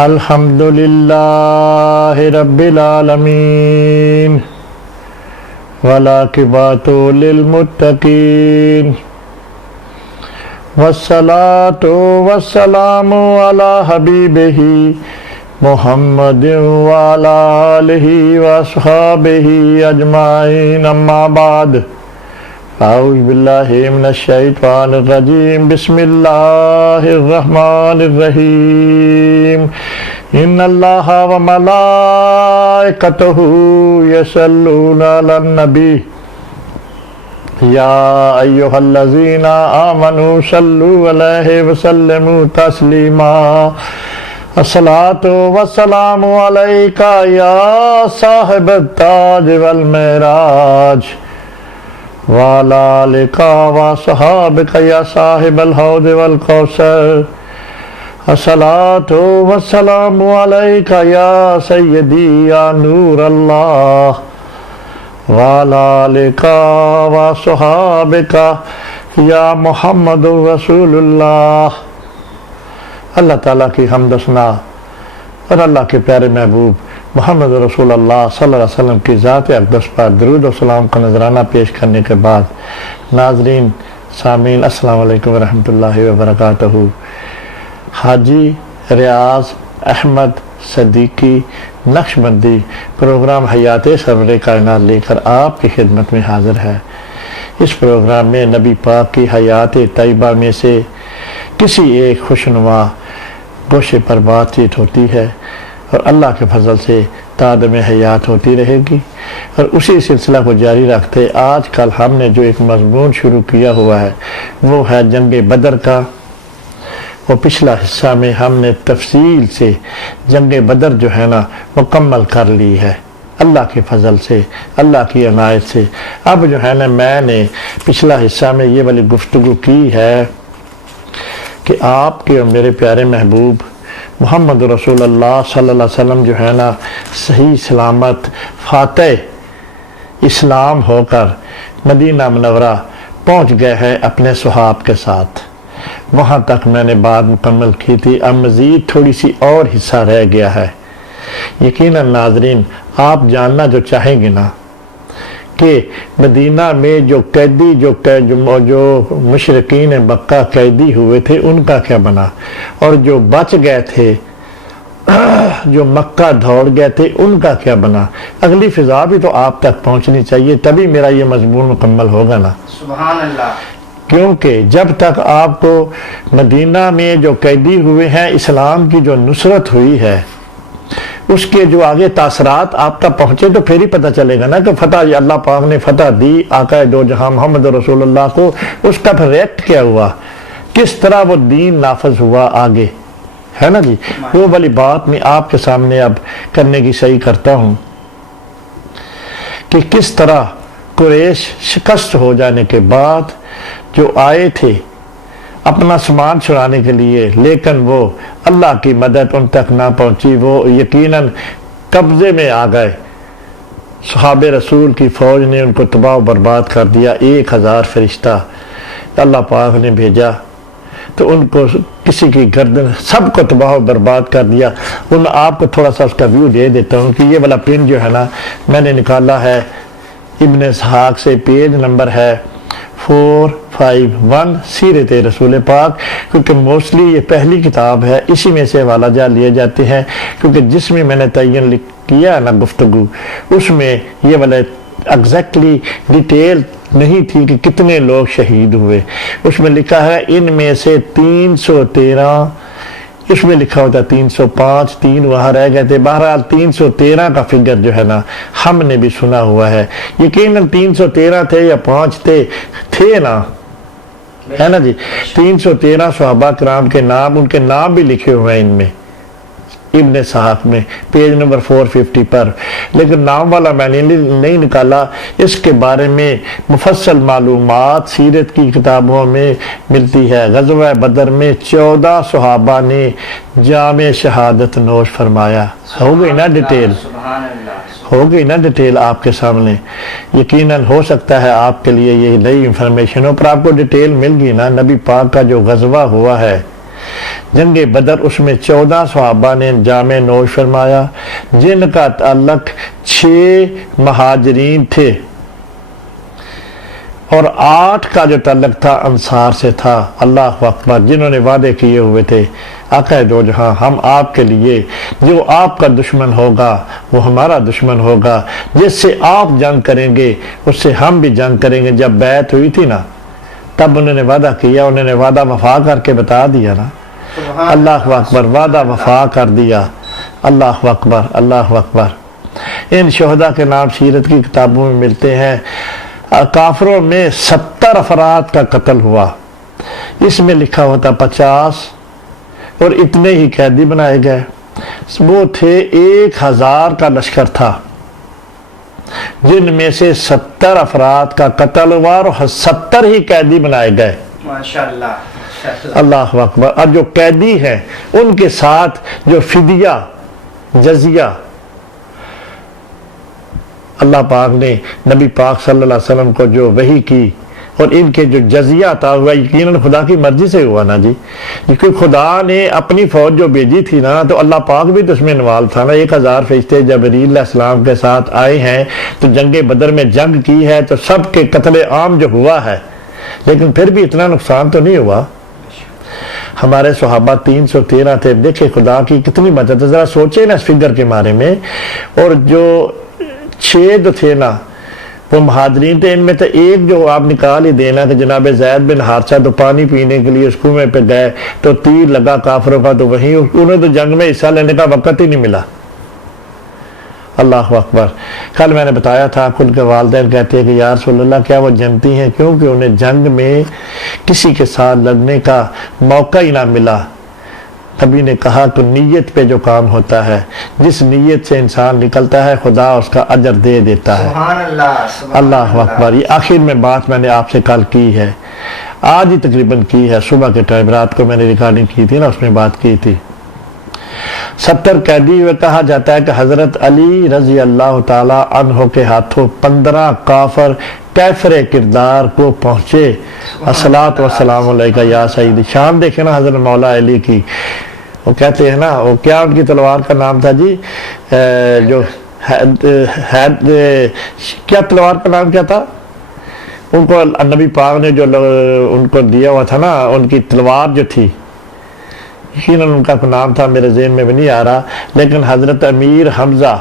الحمد للہ رب العالمین والعاقبۃ للمتقین والصلاۃ والسلام علی حبیبہ محمد وعلی آلہ واصحابہ اجمعین، اما بعد، اعوذ باللہ من الشیطان الرجیم، بسم اللہ الرحمن الرحیم، ان اللہ وملائکتہ یصلون علی النبی یا ایہا الذین آمنوا صلوا علیہ وسلموا تسلیما، الصلاۃ والسلام علیک یا صاحب التاج والمعراج وعلی آلک وصحابک یا صاحب الحوض والکوثر، الصلاۃ والسلام علیک یا سیدی یا نور اللہ وعلی آلک وصحابک یا محمد رسول اللہ۔ اللہ تعالیٰ کی حمد و ثنا اور اللہ کے پیارے محبوب محمد رسول اللہ صلی اللہ علیہ وسلم کی ذات اقدس پر درود و سلام کا نذرانہ پیش کرنے کے بعد، ناظرین سامعین، السلام علیکم ورحمۃ اللہ وبرکاتہ۔ حاجی ریاض احمد صدیقی نقشبندی پروگرام حیات سرور کائنات لے کر آپ کی خدمت میں حاضر ہے۔ اس پروگرام میں نبی پاک کی حیات طیبہ میں سے کسی ایک خوشنما گوشے پر بات چیت ہوتی ہے اور اللہ کے فضل سے تعدم حیات ہوتی رہے گی، اور اسی سلسلہ کو جاری رکھتے آج کل ہم نے جو ایک مضمون شروع کیا ہوا ہے وہ ہے جنگ بدر کا۔ وہ پچھلا حصہ میں ہم نے تفصیل سے جنگ بدر جو ہے نا مکمل کر لی ہے اللہ کے فضل سے، اللہ کی عنایت سے۔ اب جو ہے نا میں نے پچھلا حصہ میں یہ والی گفتگو کی ہے کہ آپ کے اور میرے پیارے محبوب محمد رسول اللہ صلی اللہ علیہ وسلم جو ہے نا صحیح سلامت فاتح اسلام ہو کر مدینہ منورہ پہنچ گئے ہیں اپنے صحاب کے ساتھ۔ وہاں تک میں نے بات مکمل کی تھی، اب مزید تھوڑی سی اور حصہ رہ گیا ہے۔ یقیناً ناظرین آپ جاننا جو چاہیں گے نا کہ مدینہ میں جو قیدی جو مشرکین مکہ قیدی ہوئے تھے ان کا کیا بنا، اور جو بچ گئے تھے جو مکہ دوڑ گئے تھے ان کا کیا بنا۔ اگلی فضا بھی تو آپ تک پہنچنی چاہیے، تبھی میرا یہ مضمون مکمل ہوگا نا۔ سبحان اللہ۔ کیونکہ جب تک آپ کو مدینہ میں جو قیدی ہوئے ہیں اسلام کی جو نصرت ہوئی ہے اس کے جو آگے تاثرات آپ تک پہنچے تو پھر ہی پتہ چلے گا نا کہ فتح اللہ پاک نے فتح دی آقا دو جہاں محمد رسول اللہ کو، اس کا پھر ریکٹ کیا ہوا، کس طرح وہ دین نافذ ہوا آگے، ہے نا جی۔ وہ والی بات میں آپ کے سامنے اب کرنے کی صحیح کرتا ہوں کہ کس طرح قریش شکست ہو جانے کے بعد جو آئے تھے اپنا سامان چھڑانے کے لیے، لیکن وہ اللہ کی مدد ان تک نہ پہنچی، وہ یقیناً قبضے میں آ گئے۔ صحابہ رسول کی فوج نے ان کو تباہ و برباد کر دیا، 1000 فرشتہ اللہ پاک نے بھیجا تو ان کو کسی کی گردن سب کو تباہ و برباد کر دیا۔ ان آپ کو تھوڑا سا اس کا ویو دے دیتا ہوں کہ یہ والا پن جو ہے نا میں نے نکالا ہے ابن اسحاق سے، پیج نمبر ہے 451 سیرت رسول پاک، کیونکہ موسٹلی یہ پہلی کتاب ہے، اسی میں سے حوالہ جات لیے جاتے ہیں، کیونکہ جس میں میں نے تعین کیا نا گفتگو اس میں یہ والا ایگزیکٹلی ڈیٹیل نہیں تھی کہ کتنے لوگ شہید ہوئے۔ اس میں لکھا ہے ان میں سے 313، اس میں لکھا ہوتا 305، 3 وہاں رہ گئے تھے، بہرحال 313 کا فگر جو ہے نا ہم نے بھی سنا ہوا ہے۔ یقیناً 313 تھے یا 5 تھے نا، ہے نا جی۔ 313 صحابہ کرام کے نام، ان کے نام بھی لکھے ہوئے ہیں ان میں ابن صحاف میں پیج نمبر 450 پر، لیکن نام والا میں نے نہیں نکالا۔ اس کے بارے میں مفصل معلومات سیرت کی کتابوں میں ملتی ہے۔ غزوہ بدر میں 14 صحابہ نے جام شہادت نوش فرمایا۔ ہو گئی نا ڈیٹیل، ہو گئی نا ڈیٹیل آپ کے سامنے۔ یقیناً ہو سکتا ہے آپ کے لیے یہ نئی انفارمیشن ہو، پر آپ کو ڈیٹیل مل گئی نا۔ نبی پاک کا جو غزوہ ہوا ہے جنگ بدر اس میں 14 صحابہ نے جام نوش فرمایا، جن کا تعلق 6 مہاجرین تھے اور 8 کا جو تعلق تھا انصار سے تھا۔ اللہ اکبر، جنہوں نے وعدے کیے ہوئے تھے آقا دو جہاں ہم آپ کے لیے، جو آپ کا دشمن ہوگا وہ ہمارا دشمن ہوگا، جس سے آپ جنگ کریں گے اس سے ہم بھی جنگ کریں گے۔ جب بیعت ہوئی تھی نا تب انہوں نے وعدہ کیا، انہوں نے وعدہ وفا کر کے بتا دیا نا۔ اللہ اکبر، وعدہ وفا کر دیا۔ اللہ اکبر، اللہ اکبر۔ ان شہداء کے نام سیرت کی کتابوں میں ملتے ہیں۔ کافروں میں 70 افراد کا قتل ہوا، اس میں لکھا ہوتا 50 اور اتنے ہی قیدی بنائے گئے۔ وہ تھے 1000 کا لشکر تھا، جن میں سے 70 افراد کا قتل ہوا اور 70 ہی قیدی بنائے گئے۔ ماشاءاللہ۔ اللہ اکبر۔ اور جو قیدی ہیں ان کے ساتھ جو فدیہ جزیہ اللہ پاک نے نبی پاک صلی اللہ علیہ وسلم کو جو وحی کی اور ان کے جو جزیہ عطا ہوا یقیناً خدا کی مرضی سے ہوا نا جی، کیونکہ خدا نے اپنی فوج جو بھیجی تھی نا تو اللہ پاک بھی تو اس میں انوالو تھا نا۔ 1000 فرشتے جبریل علیہ السلام کے ساتھ آئے ہیں تو جنگ بدر میں جنگ کی ہے تو سب کے قتل عام جو ہوا ہے، لیکن پھر بھی اتنا نقصان تو نہیں ہوا۔ ہمارے صحابہ 313 تھے، دیکھیں خدا کی کتنی مدد ہے، ذرا سوچیں نا اس فگر کے بارے میں۔ اور جو 6 جو تھے نا وہ مہاجرین تھے، ان میں تو ایک جو آپ نکال ہی دینا کہ جناب زید بن حارثہ تو پانی پینے کے لیے اس کنویں پہ گئے تو تیر لگا کافروں کا، تو وہیں انہیں تو جنگ میں حصہ لینے کا وقت ہی نہیں ملا۔ اللہ اکبر۔ کل میں نے بتایا تھا خود کے والدین کہتے ہیں کہ یا رسول اللہ کیا وہ جنتی ہیں؟ کیونکہ انہیں جنگ میں کسی کے ساتھ لڑنے کا موقع ہی نہ ملا۔ کبھی نے کہا کہ نیت پہ جو کام ہوتا ہے، جس نیت سے انسان نکلتا ہے خدا اس کا اجر دے دیتا ہے۔ سبحان اللہ، سبحان اللہ اکبر۔ یہ آخر میں بات میں نے آپ سے کل کی ہے، آج ہی تقریباً کی ہے، صبح کے ٹائم رات کو میں نے ریکارڈنگ کی تھی نا، اس میں بات کی تھی۔ 70 قیدی ہوئے، کہا جاتا ہے کہ حضرت علی رضی اللہ تعالی عنہ کے ہاتھوں 15 کافر کیفر کردار کو پہنچے۔ الصلاۃ والسلام علیکہ یا سیدی۔ شان دیکھیں نا حضرت مولا علی کی، وہ کہتے ہیں نا، وہ کیا ان کی تلوار کا نام تھا جی، جو کیا تلوار کا نام کیا تھا ان کو نبی پاک نے جو ان کو دیا ہوا تھا نا، ان کی تلوار جو تھی، یقیناً ان کا کوئی نام تھا میرے ذہن میں بھی نہیں آ رہا، لیکن حضرت امیر حمزہ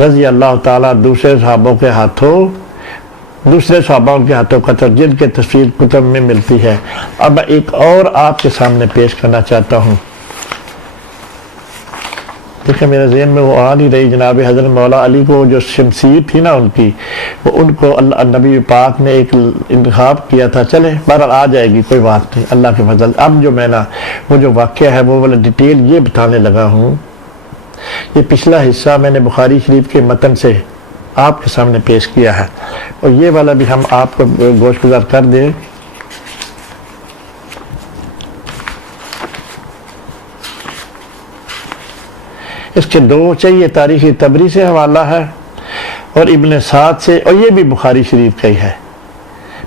رضی اللہ تعالیٰ دوسرے صحابہ ان کے ہاتھوں قتل، جن کے تفصیل کتب میں ملتی ہے۔ اب میں ایک اور آپ کے سامنے پیش کرنا چاہتا ہوں، دیکھیں میرے ذہن میں وہ آ نہیں رہی۔ جناب حضرت مولا علی کو جو شمشیر تھی نا ان کی، وہ ان کو نبی پاک نے ایک انتخاب کیا تھا، چلے بہرحال آ جائے گی، کوئی بات نہیں، اللہ کے فضل۔ اب جو میں نا وہ جو واقعہ ہے وہ والا ڈیٹیل یہ بتانے لگا ہوں، یہ پچھلا حصہ میں نے بخاری شریف کے متن سے آپ کے سامنے پیش کیا ہے، اور یہ والا بھی ہم آپ کو گوش گزار کر دیں۔ اس کے 2 چاہیے، تاریخی طبری سے حوالہ ہے اور ابن سعد سے، اور یہ بھی بخاری شریف کا ہی ہے۔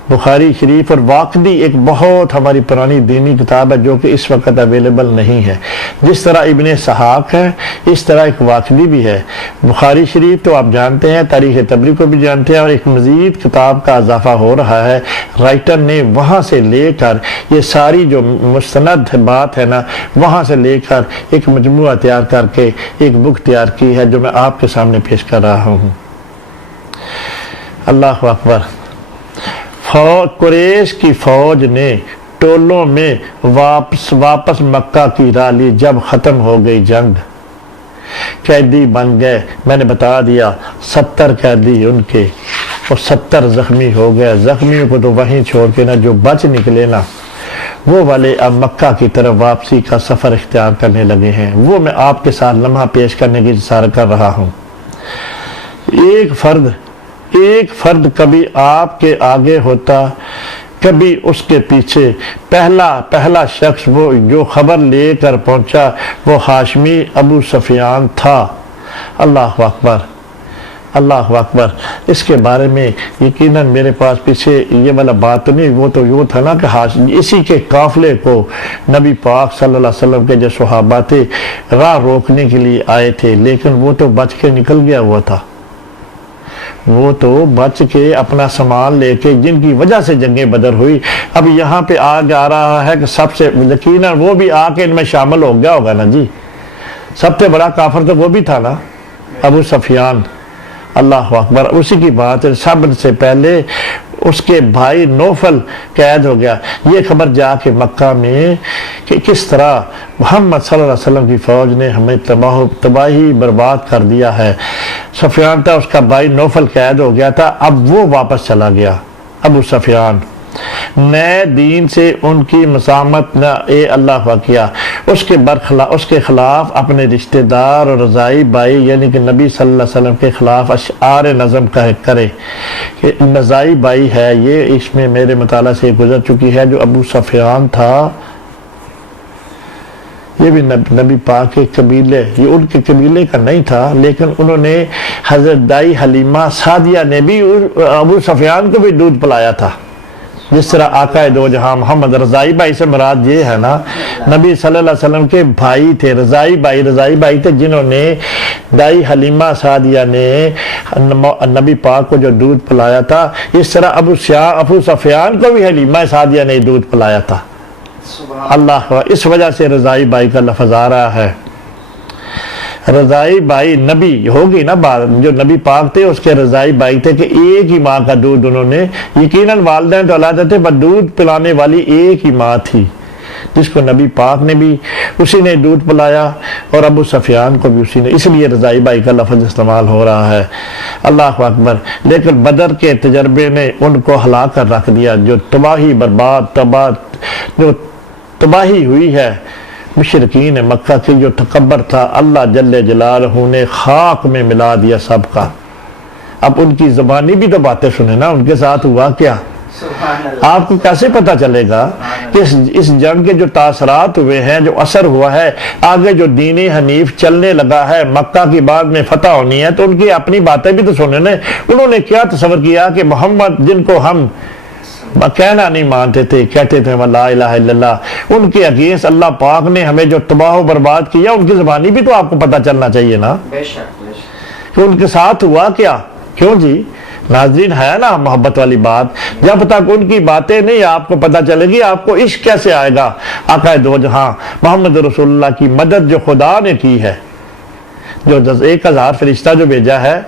بخاری شریف اور واقعی ایک بہت ہماری پرانی دینی کتاب ہے جو کہ اس وقت اویلیبل نہیں ہے۔ جس طرح ابن اسحاق ہے اس طرح ایک واقعی بھی ہے۔ بخاری شریف تو آپ جانتے ہیں، تاریخ طبری کو بھی جانتے ہیں، اور ایک مزید کتاب کا اضافہ ہو رہا ہے۔ رائٹر نے وہاں سے لے کر یہ ساری جو مستند بات ہے نا، وہاں سے لے کر ایک مجموعہ تیار کر کے ایک بک تیار کی ہے جو میں آپ کے سامنے پیش کر رہا ہوں۔ اللہ اکبر۔ قریش کی فوج نے ٹولوں میں واپس مکہ کی راہ لی۔ جب ختم ہو گئی جنگ، قیدی بن گئے، میں نے بتا دیا 70 قیدی ان کے، اور 70 زخمی ہو گئے۔ زخمیوں کو تو وہیں چھوڑ کے نا جو بچ نکلے نا، وہ والے اب مکہ کی طرف واپسی کا سفر اختیار کرنے لگے ہیں۔ وہ میں آپ کے ساتھ لمحہ پیش کرنے کی جسارت کر رہا ہوں۔ ایک فرد کبھی آپ کے آگے ہوتا، کبھی اس کے پیچھے۔ پہلا شخص وہ جو خبر لے کر پہنچا وہ ہاشمی ابو سفیان تھا۔ اللہ اکبر۔ اللہ اکبر. اس کے بارے میں یقیناً میرے پاس پیچھے یہ والا بات تو نہیں، وہ تو یوں تھا نا کہ اسی کے قافلے کو نبی پاک صلی اللہ علیہ وسلم کے جو صحابہ تھے راہ روکنے کے لیے آئے تھے، لیکن وہ تو بچ کے نکل گیا ہوا تھا. وہ تو بچ کے اپنا سامان لے کے، جن کی وجہ سے جنگ بدر ہوئی. اب یہاں پہ آگ آ رہا ہے کہ سب سے یقیناً وہ بھی آ کے ان میں شامل ہو گیا ہوگا نا جی. سب سے بڑا کافر تو وہ بھی تھا نا، ابو سفیان. اللہ اکبر. اسی کی بات ہے، سب سے پہلے اس کے بھائی نوفل قید ہو گیا. یہ خبر جا کے مکہ میں کہ کس طرح محمد صلی اللہ علیہ وسلم کی فوج نے ہمیں تباہی برباد کر دیا ہے. سفیان تھا، اس کا بھائی نوفل قید ہو گیا تھا. اب وہ واپس چلا گیا ابو سفیان. نئے دین سے ان کی مسامت نہ اللہ کیا. اس کے خلاف اپنے رشتہ دار اور رضائی بھائی یعنی کہ نبی صلی اللہ علیہ وسلم کے خلاف اشعار نظم کرے کہ رضائی بھائی ہے. یہ اس میں میرے مطالعہ سے گزر چکی ہے. جو ابو سفیان تھا یہ بھی نبی پاک کے قبیلے، یہ ان کے قبیلے کا نہیں تھا، لیکن انہوں نے حضرت دائی حلیمہ سعدیہ نے بھی ابو سفیان کو بھی دودھ پلایا تھا. جس طرح آقا دو جہاں محمد رضائی بھائی سے مراد یہ ہے نا، نبی صلی اللہ علیہ وسلم کے بھائی تھے رضائی بھائی تھے، جنہوں نے دائی حلیمہ سعدیہ نے نبی پاک کو جو دودھ پلایا تھا. اس طرح ابو سفیان کو بھی حلیمہ سعدیہ نے دودھ پلایا تھا. اللہ، اس وجہ سے رضائی بھائی کا لفظ آ رہا ہے. رضائی بھائی نبی ہوگی نا بات، جو نبی پاک تھے اس کے رضائی بھائی تھے کہ ایک ہی ماں کا دودھ انہوں نے، یقیناً والدین تو علیحدہ تھے پر دودھ پلانے والی ایک ہی ماں تھی جس کو نبی پاک نے بھی اسی نے دودھ پلایا اور ابو سفیان کو بھی اسی نے، اس لیے رضائی بھائی کا لفظ استعمال ہو رہا ہے. اللہ اکبر. لیکن بدر کے تجربے نے ان کو ہلا کر رکھ دیا. جو تباہی برباد جو تباہی ہوئی ہے مشرکین مکہ کی، جو تکبر تھا، اللہ جل جلالہ نے خاک میں ملا دیا سب کا. اب ان کی زبانی بھی تو باتیں سنیں نا، ان کے ساتھ ہوا کیا. آپ کو کیسے پتہ چلے گا کہ اس جنگ کے جو تاثرات ہوئے ہیں، جو اثر ہوا ہے، آگے جو دین حنیف چلنے لگا ہے، مکہ کی بعد میں فتح ہونی ہے، تو ان کی اپنی باتیں بھی تو سنیں نا. انہوں نے کیا تصور کیا کہ محمد جن کو ہم کہنا نہیں مانتے تھے، کہتے تھے لا الہ الا اللہ، ان کے اگینسٹ اللہ پاک نے ہمیں جو تباہ و برباد کیا، ان کی زبانی بھی تو آپ کو پتہ چلنا چاہیے نا کہ ان کے ساتھ ہوا کیا. کیوں جی ناظرین، ہے نا محبت والی بات. جب تک ان کی باتیں نہیں آپ کو پتہ چلے گی، آپ کو عشق کیسے آئے گا آقا دو جہاں محمد رسول اللہ کی مدد جو خدا نے کی ہے، جو 1000 فرشتہ جو بھیجا ہے.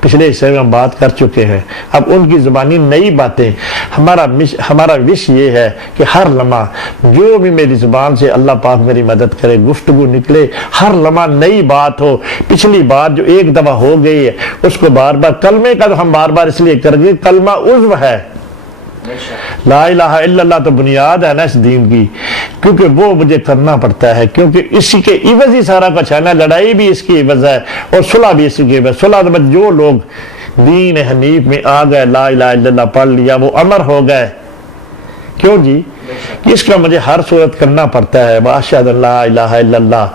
پچھلے حصے میں ہم بات کر چکے ہیں. اب ان کی زبانی نئی باتیں، ہمارا وش یہ ہے کہ ہر لمحہ جو بھی میری زبان سے اللہ پاک میری مدد کرے، گفتگو نکلے، ہر لمحہ نئی بات ہو. پچھلی بات جو ایک دفعہ ہو گئی ہے اس کو بار بار، کلمے کا تو ہم بار بار اس لیے کر گئے، کلمہ عضو ہے. لا الہ الا اللہ تو بنیاد ہے نا اس دین کی، کیونکہ وہ مجھے کرنا پڑتا ہے، کیونکہ اسی کے عوض ہی سارا کچھ ہے نا. لڑائی بھی اس کی عوض ہے اور صلح بھی اس کی عوض. صلح تو جو لوگ دین حنیف میں آ گئے، لا الہ الا اللہ پڑھ لیا، وہ امر ہو گئے. کیوں جی؟ اس کا مجھے ہر صورت کرنا پڑتا ہے. واشہد ان لا الہ الا اللہ،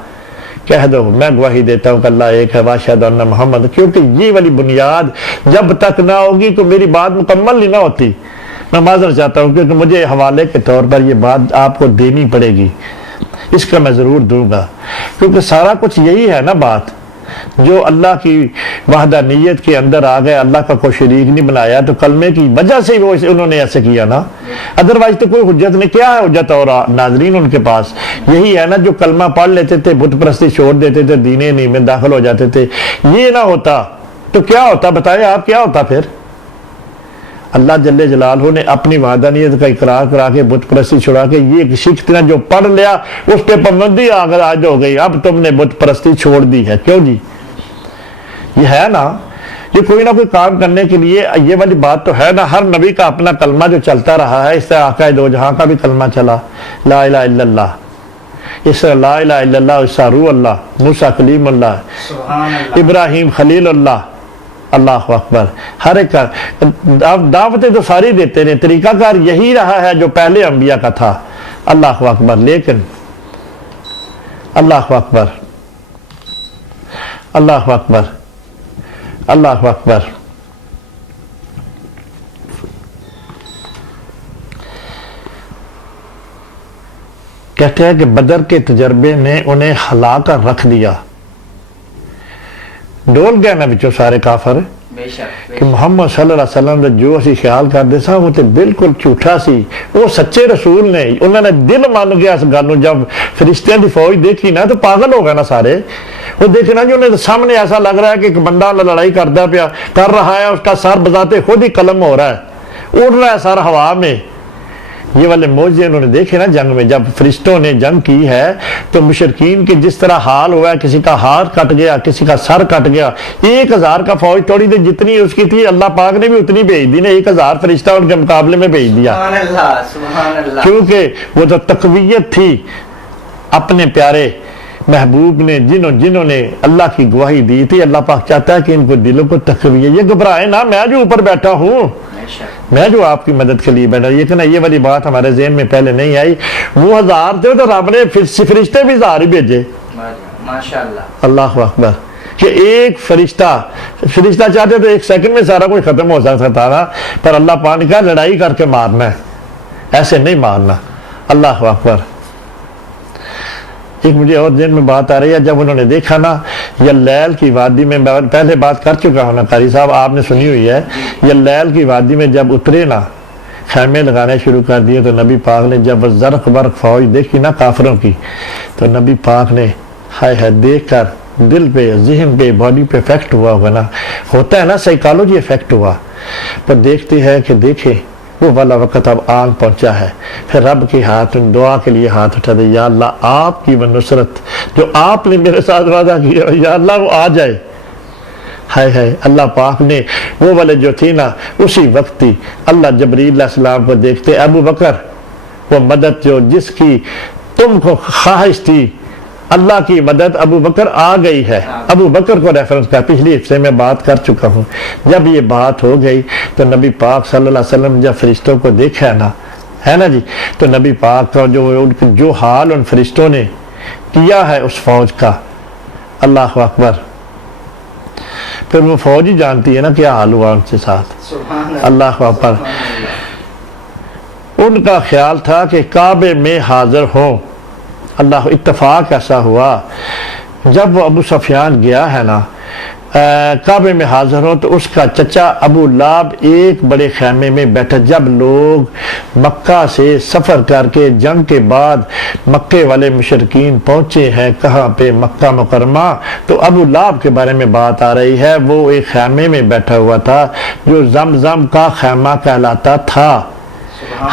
کہہ دو میں گواہی دیتا ہوں کہ اللہ ایک ہے، واشہد ان محمد. کیونکہ یہ والی بنیاد جب تک نہ ہوگی تو میری بات مکمل نہیں نہ ہوتی. میں معذرت چاہتا ہوں کیونکہ مجھے حوالے کے طور پر یہ بات آپ کو دینی پڑے گی، اس کا میں ضرور دوں گا، کیونکہ سارا کچھ یہی ہے نا بات. جو اللہ کی وحدانیت کے اندر آ گئے، اللہ کا کوئی شریک نہیں بنایا، تو کلمے کی وجہ سے وہ انہوں نے ایسے کیا نا. ادروائز تو کوئی حجت نہیں. کیا ہے حجت اور ناظرین ان کے پاس؟ یہی ہے نا، جو کلمہ پڑھ لیتے تھے، بت پرستی چھوڑ دیتے تھے، دین حنیف میں داخل ہو جاتے تھے. یہ نہ ہوتا تو کیا ہوتا؟ بتائیں آپ کیا ہوتا پھر؟ اللہ جل جلالہ نے اپنی وحدانیت کا اقرار کرا کے بت پرستی چھڑا کے یہ شخص نے جو پڑھ لیا اس پہ پابندی عائد ہو گئی. اب تم نے بت پرستی چھوڑ دی ہے. کیوں جی؟ یہ ہے نا، یہ کوئی نہ کوئی کام کرنے کے لیے یہ والی بات تو ہے نا. ہر نبی کا اپنا کلمہ جو چلتا رہا ہے، اس طرح آقا دو جہاں کا بھی کلمہ چلا، لا الہ الا اللہ. اس طرح لا الہ الا اللہ، عیسیٰ روح اللہ، موسیٰ کلیم اللہ، ابراہیم خلیل اللہ. اللہ اکبر. ہر ایک دعوتیں تو ساری دیتے ہیں، طریقہ کار یہی رہا ہے جو پہلے انبیاء کا تھا. اللہ اکبر. لیکن اللہ اکبر، اللہ اکبر. اللہ اکبر. کہتے ہیں کہ بدر کے تجربے نے انہیں ہلا کر رکھ دیا. ڈول گئے نا بچوں سارے کافر بے شک کہ محمد صلی اللہ علیہ وسلم نے جو اسی خیال کرتے سا وہ تے بالکل جھوٹا سی. وہ سچے رسول نے, انہوں نے دل مان گیا اس گل. جب فرشتیاں دی فوج دیکھی نا تو پاگل ہو گئے نا سارے. وہ دیکھنا جو انہیں سامنے ایسا لگ رہا ہے کہ ایک بندہ لڑائی کرتا پیا کر رہا ہے, اس کا سر بذات خود ہی قلم ہو رہا ہے, اڑ رہا ہے سر ہوا میں. یہ والے موجزے انہوں نے دیکھے نا جنگ میں. جب فرشتوں نے جنگ کی ہے تو مشرکین کے جس طرح حال ہوا ہے, کسی کا ہاتھ کٹ گیا, کسی کا سر کٹ گیا. 1000 کا فوج توڑی تھی, جتنی اس کی تھی اللہ پاک نے بھی اتنی بھیج دی نے. 1000 فرشتہ ان کے مقابلے میں بھیج دیا. سبحان اللہ سبحان اللہ. کیونکہ وہ جو تقویت تھی اپنے پیارے محبوب نے, جنہوں نے اللہ کی گواہی دی تھی. اللہ پاک چاہتا ہے کہ ان کو دلوں کو تقویت, یہ گھبرائے نا, میں جو اوپر بیٹھا ہوں, بے شک میں جو آپ کی مدد کے لیے بیٹھا. یہ والی بات ہمارے ذہن میں پہلے نہیں آئی. وہ 1000 تھے تو رب نے فرشتے بھی 1000 ہی بھیجے. ماشاءاللہ. اللہ اکبر. کہ ایک فرشتہ چاہتے تو 1 سیکنڈ میں سارا کچھ ختم ہو سکتا تھا نا, پر اللہ پاک نے کہا لڑائی کر کے مارنا ہے, ایسے نہیں مارنا. اللہ اکبر. ایک مجھے اور ذہن میں بات آ رہی ہے, جب انہوں نے دیکھا نا یلیل کی وادی میں, پہلے بات کر چکا ہوں نا قاری صاحب, آپ نے سنی ہوئی ہے. یلیل کی وادی میں جب اترے نا, خیمے لگانے شروع کر دیے, تو نبی پاک نے جب زرق برق فوج دیکھی نا کافروں کی, تو نبی پاک نے ہائے ہائے دیکھ کر دل پہ, ذہن پہ, باڈی پہ افیکٹ ہوا ہوگا نا, ہوتا ہے نا سائیکالوجی افیکٹ ہوا. پر دیکھتے ہیں کہ دیکھیں وہ والا وقت اب آن پہنچا ہے. پھر رب کے ہاتھ دعا کے لیے ہاتھ اٹھا دے, یا اللہ آپ کی وہ نصرت جو آپ نے میرے ساتھ وعدہ کیا, یا اللہ وہ آ جائے. ہائے ہائے. اللہ پاک نے وہ والے جو تھی نا, اسی وقت ہی اللہ جبریل علیہ السلام کو دیکھتے, ابو بکر وہ مدد جو جس کی تم کو خواہش تھی, اللہ کی مدد ابو بکر آ گئی ہے. ابو بکر کو ریفرنس کا پچھلی حصے میں بات کر چکا ہوں. جب یہ بات ہو گئی تو نبی پاک صلی اللہ علیہ وسلم جب فرشتوں کو دیکھا ہے نا جی, تو نبی پاک کا جو حال ان فرشتوں نے کیا ہے اس فوج کا, اللہ اکبر. پھر وہ فوج ہی جانتی ہے نا کیا حال ہوا ان کے ساتھ. سبحان اللہ اکبر. ان کا خیال تھا کہ کعبے میں حاضر ہوں. اللہ اتفاق ایسا ہوا جب وہ ابو سفیان گیا ہے نا کعبے میں حاضر ہو, تو اس کا چچا ابو لہب ایک بڑے خیمے میں بیٹھا. جب لوگ مکہ سے سفر کر کے جنگ کے بعد مکے والے مشرکین پہنچے ہیں کہاں پہ, مکہ مکرمہ, تو ابو لہب کے بارے میں بات آ رہی ہے. وہ ایک خیمے میں بیٹھا ہوا تھا جو زمزم کا خیمہ کہلاتا تھا.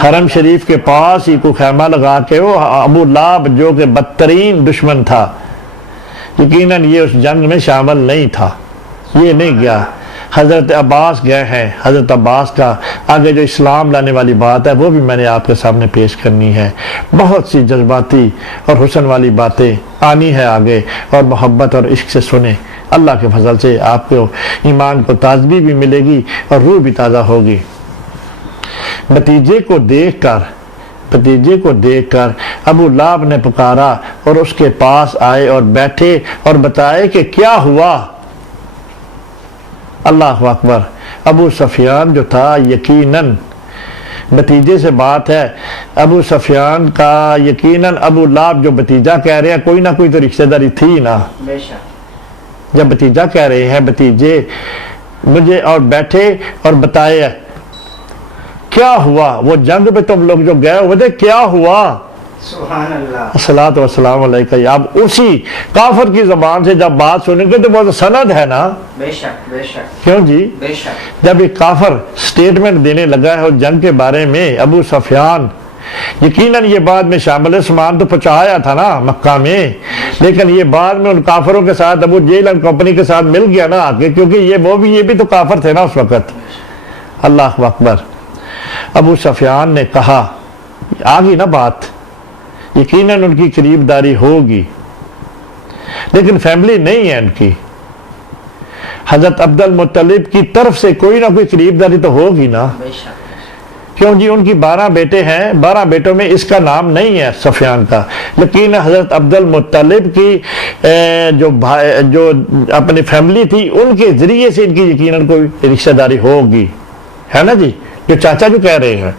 حرم شریف کے پاس ہی کو خیمہ لگا کے وہ ابو لہب جو کہ بدترین دشمن تھا, یقیناً یہ اس جنگ میں شامل نہیں تھا, یہ نہیں گیا. حضرت عباس گئے ہیں. حضرت عباس کا آگے جو اسلام لانے والی بات ہے وہ بھی میں نے آپ کے سامنے پیش کرنی ہے. بہت سی جذباتی اور حسن والی باتیں آنی ہے آگے, اور محبت اور عشق سے سنیں. اللہ کے فضل سے آپ کو ایمان کو تازگی بھی ملے گی اور روح بھی تازہ ہوگی. بھتیجے کو دیکھ کر ابو لہب نے پکارا اور اس کے پاس آئے اور بیٹھے اور بتائے کہ کیا ہوا. اللہ اکبر. ابو سفیان جو تھا, یقیناً بھتیجے سے بات ہے, ابو سفیان کا یقیناً ابو لہب جو بھتیجا کہہ رہے ہیں کوئی نہ کوئی تو رشتہ داری تھی نا. جب بھتیجا کہہ رہے ہیں بھتیجے مجھے, اور بیٹھے اور بتائے کیا ہوا, وہ جنگ پہ تم لوگ جو گئے ہوئے تھے کیا ہوا. سبحان اللہ. الصلاۃ والسلام علیکہ. اب اسی کافر کی زبان سے جب بات سنیں گے تو بہت سند ہے نا. بے شک بے شک. کیوں جی, بے شک. جب ایک کافر سٹیٹمنٹ دینے لگا ہے جنگ کے بارے میں, ابو سفیان یقیناً یہ بعد میں شامل ہے, سامان تو پہنچایا تھا نا مکہ میں, لیکن یہ بعد میں ان کافروں کے ساتھ ابو جہل اینڈ کمپنی کے ساتھ مل گیا نا آگے, کیونکہ یہ بھی تو کافر تھے نا اس وقت. اللہ اکبر. ابو سفیان نے کہا, آگی نا بات, یقیناً ان کی قریب داری ہوگی لیکن فیملی نہیں ہے ان کی. حضرت عبد المطلب کی طرف سے کوئی نہ کوئی قریب داری تو ہوگی نا, کیوں جی ان کی 12 بیٹے ہیں، 12 بیٹوں میں اس کا نام نہیں ہے سفیان کا، لیکن حضرت عبد المطلب کی جو اپنی فیملی تھی ان کے ذریعے سے ان کی یقیناً کوئی رشتہ داری ہوگی، ہے نا جی، جو چاچا جو کہہ رہے ہیں۔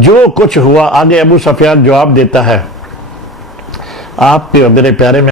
جو کچھ ہوا آگے ابو سفیان جواب دیتا ہے، آپ کے میرے پیارے میں